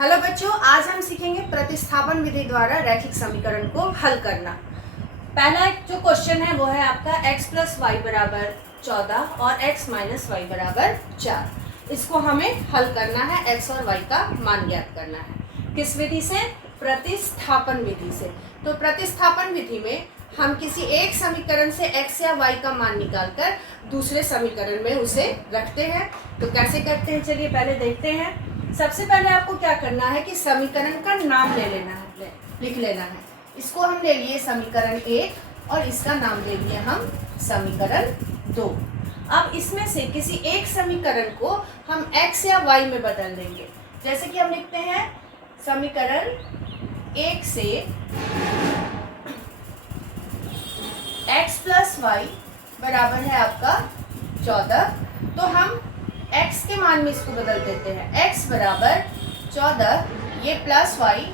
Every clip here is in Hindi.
हेलो बच्चों, आज हम सीखेंगे प्रतिस्थापन विधि द्वारा रैखिक समीकरण को हल करना। पहला जो क्वेश्चन है वो है आपका x प्लस वाई बराबर 14 और x माइनस वाई बराबर 4। इसको हमें हल करना है, x और y का मान ज्ञात करना है। किस विधि से? प्रतिस्थापन विधि से। तो प्रतिस्थापन विधि में हम किसी एक समीकरण से x या y का मान निकालकर दूसरे समीकरण में उसे रखते हैं। तो कैसे करते हैं, चलिए पहले देखते हैं। सबसे पहले आपको क्या करना है कि समीकरण का नाम ले लेना है, लिख लेना है। इसको हम ले लिए समीकरण 1 और इसका नाम ले लिए हम समीकरण 2। अब इसमें से किसी एक समीकरण को हम x या y में बदल देंगे। जैसे कि हम लिखते हैं समीकरण 1 से x प्लस वाई बराबर है आपका 14। तो हम x के मान में इसको बदल देते हैं। x बराबर 14, ये प्लस वाई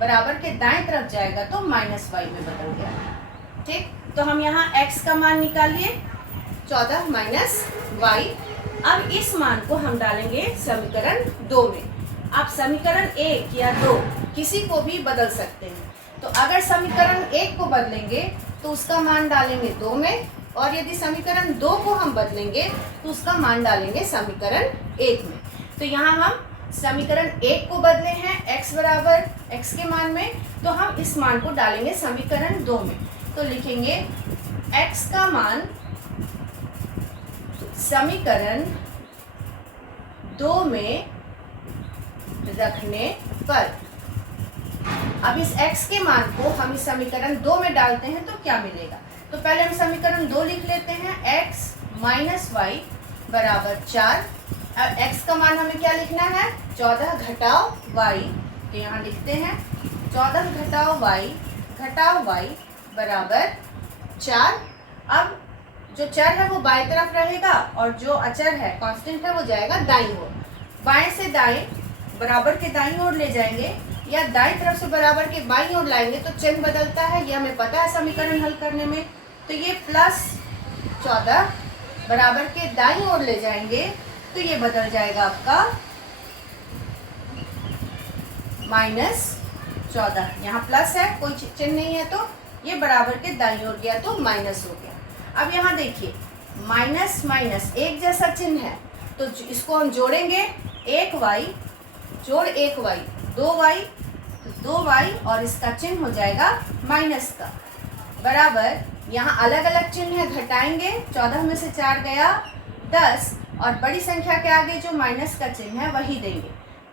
बराबर के दाएं तरफ जाएगा तो माइनस वाई में बदल गया। ठीक, तो हम यहाँ x का मान निकालिए 14 माइनस वाई। अब इस मान को हम डालेंगे समीकरण 2 में। आप समीकरण 1 या 2 किसी को भी बदल सकते हैं। तो अगर समीकरण 1 को बदलेंगे तो उसका मान डालेंगे 2 में, और यदि समीकरण 2 को हम बदलेंगे तो उसका मान डालेंगे समीकरण 1 में। तो यहाँ हम समीकरण 1 को बदले हैं x बराबर x के मान में, तो हम इस मान को डालेंगे समीकरण 2 में। तो लिखेंगे x का मान समीकरण 2 में रखने पर, अब इस x के मान को हम इस समीकरण 2 में डालते हैं तो क्या मिलेगा। तो पहले हम समीकरण 2 लिख लेते हैं, x माइनस वाई बराबर 4। अब x का मान हमें क्या लिखना है, 14 घटाओ y। तो यहाँ लिखते हैं 14 घटाओ y बराबर 4। अब जो चर है वो बाएं तरफ रहेगा और जो अचर है कांस्टेंट है वो जाएगा दाईं ओर। बाएं से दाएं बराबर के दाईं ओर ले जाएंगे या दाईं तरफ से बराबर के बाईं ओर लाएंगे तो चिन्ह बदलता है, ये हमें पता है समीकरण हल करने में। तो ये प्लस 14 बराबर के दाईं ओर ले जाएंगे तो ये बदल जाएगा आपका माइनस 14। यहाँ प्लस है, कोई चिन्ह नहीं है, तो ये बराबर के दाईं ओर गया तो माइनस हो गया। अब यहाँ देखिए माइनस माइनस एक जैसा चिन्ह है, तो इसको हम जोड़ेंगे, 1y जोड़ 1y 2y, तो 2y और इसका चिन्ह हो जाएगा माइनस का, बराबर यहाँ अलग अलग चिन्ह है, घटाएंगे, 14 में से 4 गया 10, और बड़ी संख्या के आगे जो माइनस का चिन्ह है वही देंगे।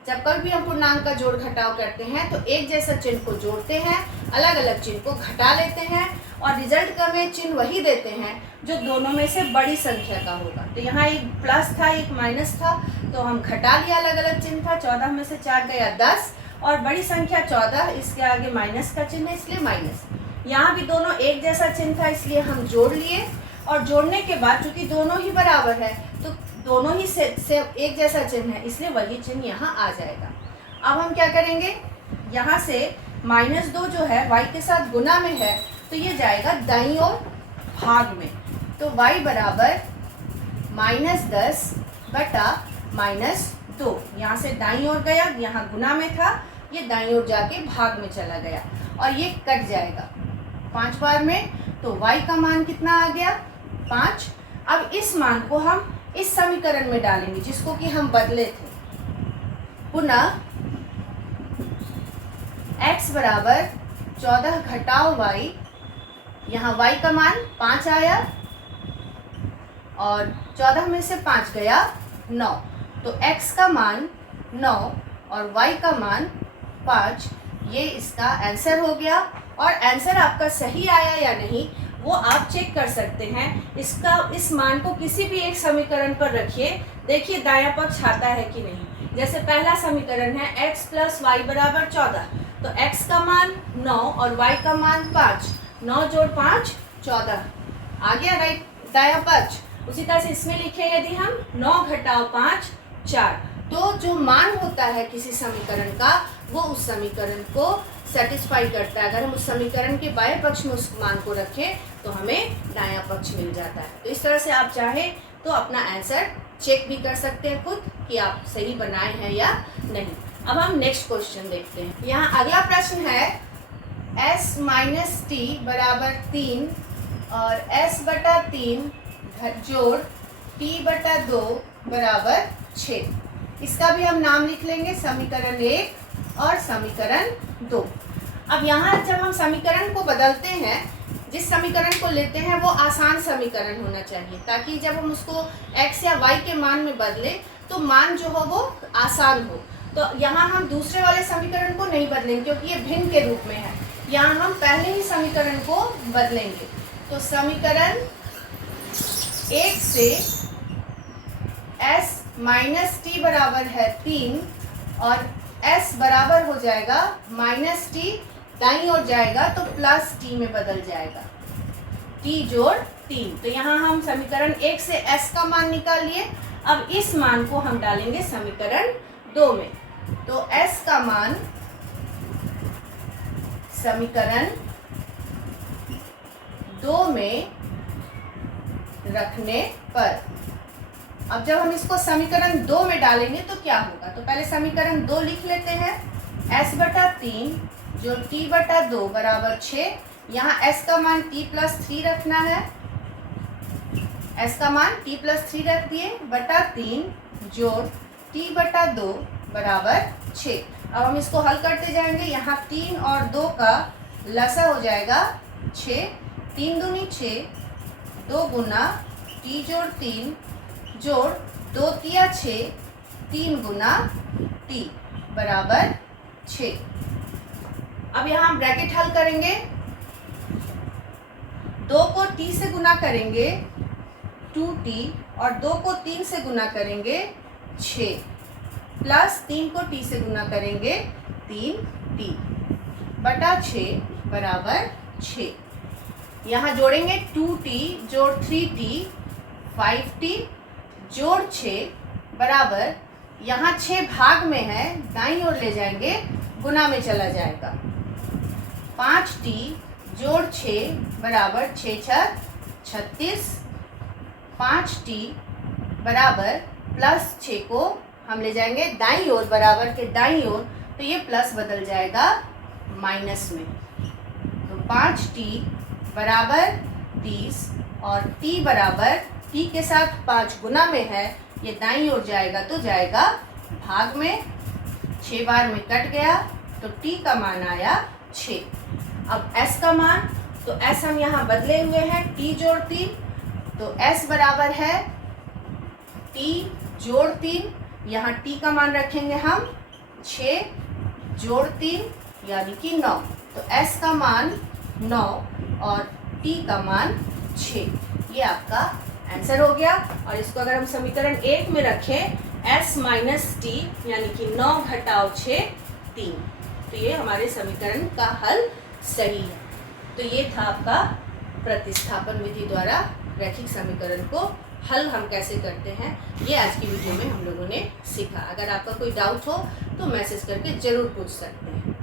जब कभी भी हम पूर्णांक का जोड़ घटाव करते हैं तो एक जैसा चिन्ह को जोड़ते हैं, अलग अलग चिन्ह को घटा लेते हैं और रिजल्ट का में चिन्ह वही देते हैं जो दोनों में से बड़ी संख्या का होगा। तो यहाँ एक प्लस था एक माइनस था, तो हम घटा लिया, अलग अलग चिन्ह था, 14 में से 4 गया 10, और बड़ी संख्या 14, इसके आगे माइनस का चिन्ह है इसलिए माइनस। यहाँ भी दोनों एक जैसा चिन्ह था इसलिए हम जोड़ लिए, और जोड़ने के बाद चूंकि दोनों ही बराबर है तो दोनों ही से एक जैसा चिन्ह है इसलिए वही चिन्ह यहाँ आ जाएगा। अब हम क्या करेंगे, यहाँ से -2 जो है y के साथ गुना में है तो ये जाएगा दाईं ओर भाग में। तो y बराबर -10 बटा -2, यहाँ से दाईं ओर गया, यहाँ गुना में था, ये दाईं ओर जाके भाग में चला गया और ये कट जाएगा 5 बार में। तो y का मान कितना आ गया, 5। अब इस मान को हम इस समीकरण में डालेंगे जिसको कि हम बदले थे। पुनः x बराबर 14 घटाओ y, यहाँ y का मान 5 आया और 14 में से 5 गया 9, तो x का मान 9 और y का मान 5, ये इसका आंसर हो गया। और आंसर आपका सही आया या नहीं वो आप चेक कर सकते हैं। इस मान को किसी भी एक समीकरण पर रखिए, देखिए दायां पक्ष आता है कि नहीं। जैसे पहला समीकरण है x प्लस वाई बराबर 14, तो x का मान 9 और y का मान 5, 9 जोड़ 5 14 आ गया राइट दायां पक्ष। उसी तरह से इसमें लिखे यदि हम 9 घटाओ 5 4, तो जो मान होता है किसी समीकरण का वो उस समीकरण को सेटिस्फाई करता है। अगर हम उस समीकरण के बाएं पक्ष में उस मान को रखें तो हमें दायां पक्ष मिल जाता है। तो इस तरह से आप चाहें तो अपना आंसर चेक भी कर सकते हैं खुद कि आप सही बनाए हैं या नहीं। अब हम नेक्स्ट क्वेश्चन देखते हैं। यहाँ अगला प्रश्न है s माइनस टी बराबर 3 और s बटा 3 जोड़ t बटा 2 बराबर 6। इसका भी हम नाम लिख लेंगे, समीकरण 1 और समीकरण 2। अब यहाँ जब हम समीकरण को बदलते हैं, जिस समीकरण को लेते हैं वो आसान समीकरण होना चाहिए, ताकि जब हम उसको x या y के मान में बदले तो मान जो हो वो आसान हो। तो यहाँ हम दूसरे वाले समीकरण को नहीं बदलेंगे क्योंकि ये भिन्न के रूप में है। यहाँ हम पहले ही समीकरण को बदलेंगे। तो समीकरण 1 से s माइनस टी बराबर है 3 और s बराबर हो जाएगा माइनस टी, दाईं ओर जाएगा तो प्लस टी में बदल जाएगा, t जोड़ 3। तो यहाँ हम समीकरण 1 से s का मान निकाल लिए। अब इस मान को हम डालेंगे समीकरण 2 में। तो s का मान समीकरण 2 में रखने पर, अब जब हम इसको समीकरण 2 में डालेंगे तो क्या होगा, तो पहले समीकरण 2 लिख लेते हैं। s बटा 3 जो t बटा 2 बराबर 6। यहाँ s का मान t प्लस 3 रखना है, s का मान t प्लस 3 रख दिए, बटा 3 जोड़ t बटा 2 बराबर 6। अब हम इसको हल करते जाएंगे। यहाँ 3 और 2 का लसा हो जाएगा 6, 3 दूनी 6, 2 गुना t जोड़ 3 जोड़ 2 तिया 6, 3 गुना t बराबर 6। अब यहाँ ब्रैकेट हल करेंगे। 2 को t से गुना करेंगे 2t और 2 को 3 से गुना करेंगे 6, प्लस 3 को t से गुना करेंगे 3t बटा 6 बराबर 6। यहाँ जोड़ेंगे 2t जोड़ 3t 5t जोड़ 6 बराबर, यहाँ 6 भाग में है, दाईं ओर ले जाएंगे, गुना में चला जाएगा। 5t जोड़ 6 बराबर 6 छक 36, 5t बराबर प्लस 6 को हम ले जाएंगे दाईं ओर, बराबर के दाईं ओर, तो ये प्लस बदल जाएगा माइनस में। तो 5t बराबर 30 और t बराबर, t के साथ 5 गुना में है, ये दाईं ओर जाएगा तो जाएगा भाग में, 6 बार में कट गया तो t का मान आया 6। अब s का मान, तो s हम यहाँ बदले हुए हैं, t जोड़ 3, तो s बराबर है t जोड़ 3, यहाँ t का मान रखेंगे हम 6 जोड़ 3 यानी कि 9। तो s का मान 9 और t का मान 6। ये आपका आंसर हो गया। और इसको अगर हम समीकरण 1 में रखें, s माइनस टी यानी कि 9 घटाओ 6 3, तो ये हमारे समीकरण का हल सही है। तो ये था आपका प्रतिस्थापन विधि द्वारा रैखिक समीकरण को हल हम कैसे करते हैं, ये आज की वीडियो में हम लोगों ने सीखा। अगर आपका कोई डाउट हो तो मैसेज करके ज़रूर पूछ सकते हैं।